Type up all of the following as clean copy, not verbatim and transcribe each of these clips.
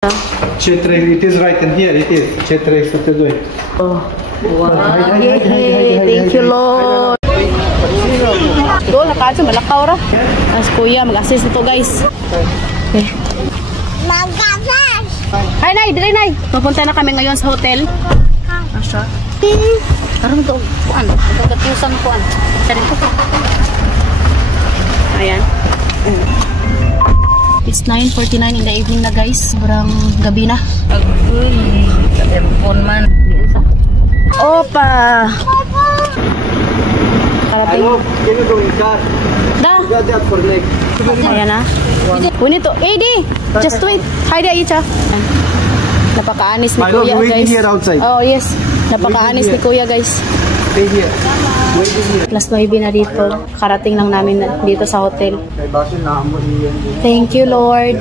Chetre, it is right in here, it is. Chetre is to do it. Oh. Wow. Thank you, Lord. Doon, nakadyo, malakaw ra. As kuya, mag-assist ito, guys. Okay. Hi, Nay, dali, Nay. Mapunta na kami ngayon sa hotel. Asya. Karoon ito, kuan. Ito, katiusan kuan. Ayan. It's 9:49 in the evening na, guys. Sobrang gabi na. Agoy, ka-telephone man. Opa! Hello, can you go in car? Da! Got that for leg. Ayan na. We need to... AD! Just wait. Hi, Daicha. Napaka-anis ni Kuya, guys. Here outside. Oh, yes. Napaka-anis ni Kuya, guys. Stay here. Waiting here. Plus 9 na dito. Karating lang namin dito sa hotel. Thank you, Lord.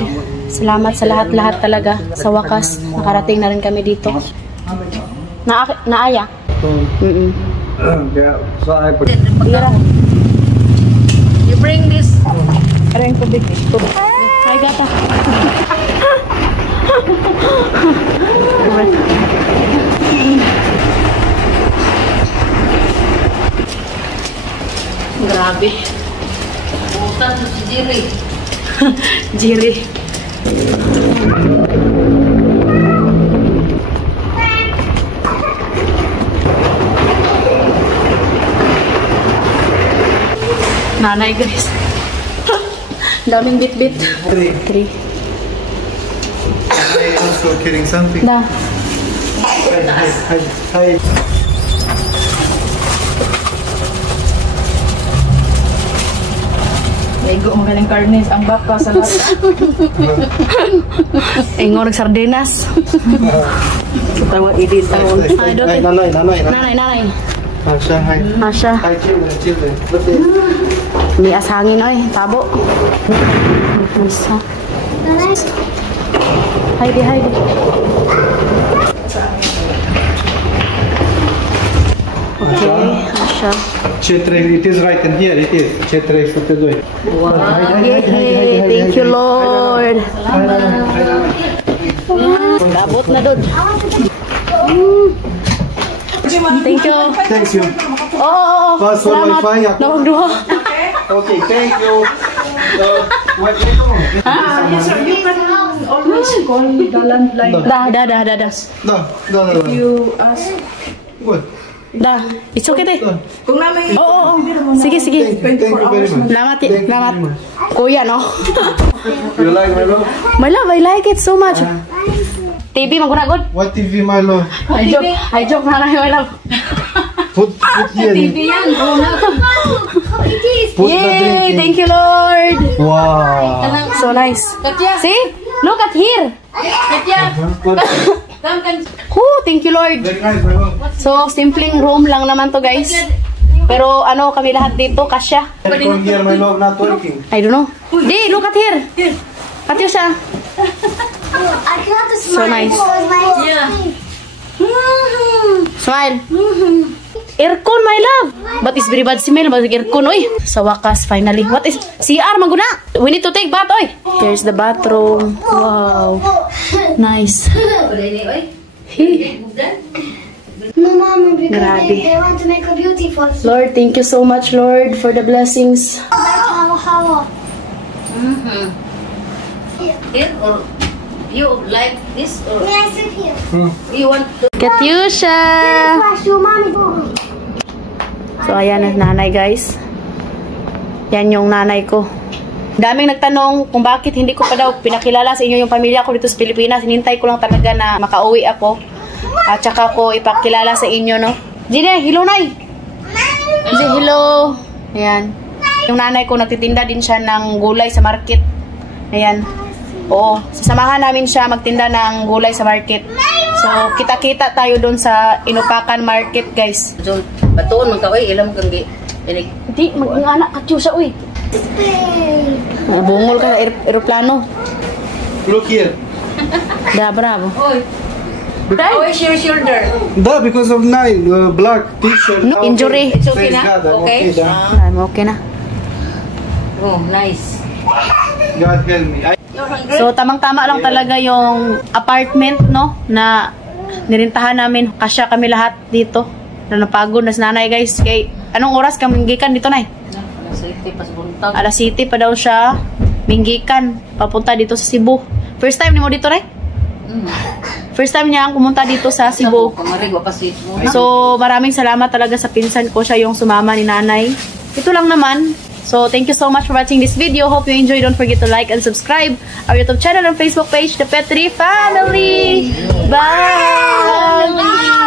Salamat sa lahat-lahat talaga. Sa wakas, nakarating na rin kami dito. Naaya? So I put You bring this. Aray ko big. Hi, gata. Grabe. Bukan si Jiri. Jiri. Nanay, guys. Daming bit-bit. 3. I also carrying something. Da. Hi. Lego ang galing karnes ang baka sa lahat. Ingo sardinas. Tawa edit tawon. Ay, dote. Nanay. Asha, hi. Asya. Hi, children. May ashangin, oy. Tabo. Isa. Heidi. Okay, Asya. Chetre, it is right in here, it is. Chetre is to do it. Wow. Yay! Thank you, Lord. Labot na doon. Thank you. Thank you. Oo. Password Wi-Fi. Nawag duha. Okay, thank you. What do you do? Yes, sir. You can always call the landline. Da. No. You ask. Good. Da. It's okay, te. Kung namin Oo. Sige. Thank you very much. Salamat. Kuya, no? You like my love? My love, I like it so much. TV, magkunagod? What TV, my love? I joke na lang, my love. Put here. yan. Put the Yay! drink in. Thank you, Lord. Wow. So nice. Katya. See? Look at here. Katya. Good. Thank you, Lord. Very nice, my love. So, simpleng room lang naman to, guys. Pero ano, kami lahat dito, kasya. Come here, my love, not working. I don't know. Di, look at here. Katyusha. So nice. Yeah. Smile. Aircon, my love. But it's very bad smell. But aircon, oy. Sa wakas, finally. What is... CR, maguna. We need to take bath, oy. Here's the bathroom. Wow. Nice. No, Mom, because Grabe. they want to make a beautiful. Lord, thank you so much, Lord, for the blessings. How? Here or you like this or Yes, here. you want to Katyusha. Flash you, Mommy. So, ayan ang nanay, guys. Yan yung nanay ko. Daming nagtanong kung bakit hindi ko pa daw pinakilala sa inyo yung pamilya ko dito sa Pilipinas. Hinintay ko lang talaga na makauwi ako. At saka ko ipakilala sa inyo, no? Gine, hello, Nay! Say hello! Ayan. Yung nanay ko, nagtitinda din siya ng gulay sa market. Ayan. Oo. Sasamahan namin siya magtinda ng gulay sa market. So, kita-kita tayo doon sa Inupakan Market, guys. so batuon man kaway ilam kang di. Hindi, mag-anak Katyusha, uy. Bungol ka sa aeroplano. Look here. Da, bravo. Oy. Where's your shoulder? That because of nine black t-shirt. No, injury. It's okay Thank na? God, I'm Okay. da. I'm okay na. Oh, nice. God help me. So, tamang-tama lang talaga yung apartment, no? Na nirintahan namin. Kasya kami lahat dito. Na napagod na si nanay, guys. Kay, anong oras ka minggikan dito, nay? Alas 7 pa daw siya. Minggikan. Papunta dito sa Cebu. First time ni mo dito, nay? First time niya ang pumunta dito sa Cebu. So, maraming salamat talaga sa pinsan ko. Siya yung sumama ni nanay. Ito lang naman. So, thank you so much for watching this video. Hope you enjoyed. Don't forget to like and subscribe our YouTube channel and Facebook page, The Petri Family. Bye!